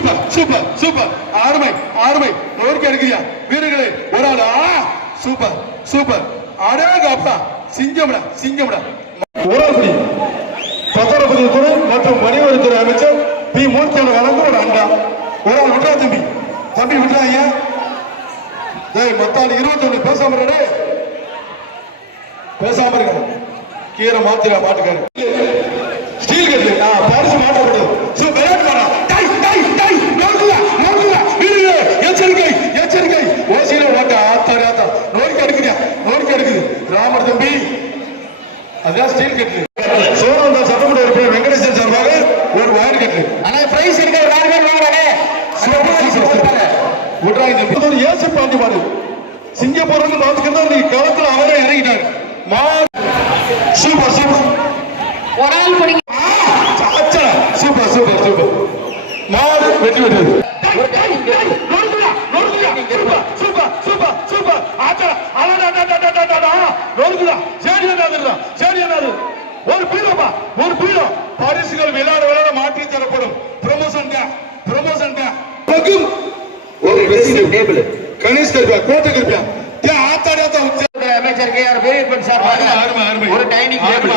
Super super super. அருமை அருமை நோக்கி எடுக்கிறியா? வீரர்களே ஒரு ஆளு. Super super. அடேங்க அப்பா சிங்கம்டா சிங்கம்டா. உடற்படி பத்திரப்பதி துறை மற்றும் வணிகவரித்துறை அமைச்சர் பி. மூர்த்தியோட கலந்து ஒரு அண்டா ஒரு ஆள் விட்டா தம்பி. தம்பி விட்டா ஐயா. டேய் மத்தாள் இருபத்தி ஒண்ணு பேசாம இருடா பேசாம இருக்க கீரை மாத்திர பாட்டுக்காரு. தம்பி அதான் ஸ்டீல் கட்டு. சோழவந்தா சட்டமன்ற உறுப்பினர் வெங்கடேசன் சார்பாக ஒரு வயர் கட்டு. ஆனா பிரைஸ் இருக்க ஒரு பேர் வாங்குறாங்க விட்றாங்க ஏசு பாண்டி மாடு சிங்கப்பூர்ல பாத்துக்கிட்டா நீ களத்துல அவரே இறங்கிட்டாரு. மா சூப்பர் சூப்பர். ஒரு ஆள் சூப்பர் சூப்பர் சூப்பர். மாடு வெற்றி சூப்பர் சூப்பர் சூப்பர் ஆச்சா நொறுக்குதா சரி என்னது சரி என்னது ஒரு பீரோப்பா ஒரு பீரோ பரிசுகள் விளையாட விளையாட மாற்றி தரப்படும். ப்ரமோஷன் தான் ப்ரமோஷன் தான். ஒரு டேபிள் கணேஷ் கருப்பியா கோட்டை கருப்பியா ஆத்தாடி ஆத்தா அமைச்சர் கே ஆர் வீரப்பன் சார். ஒரு டைனிங் டேபிள்.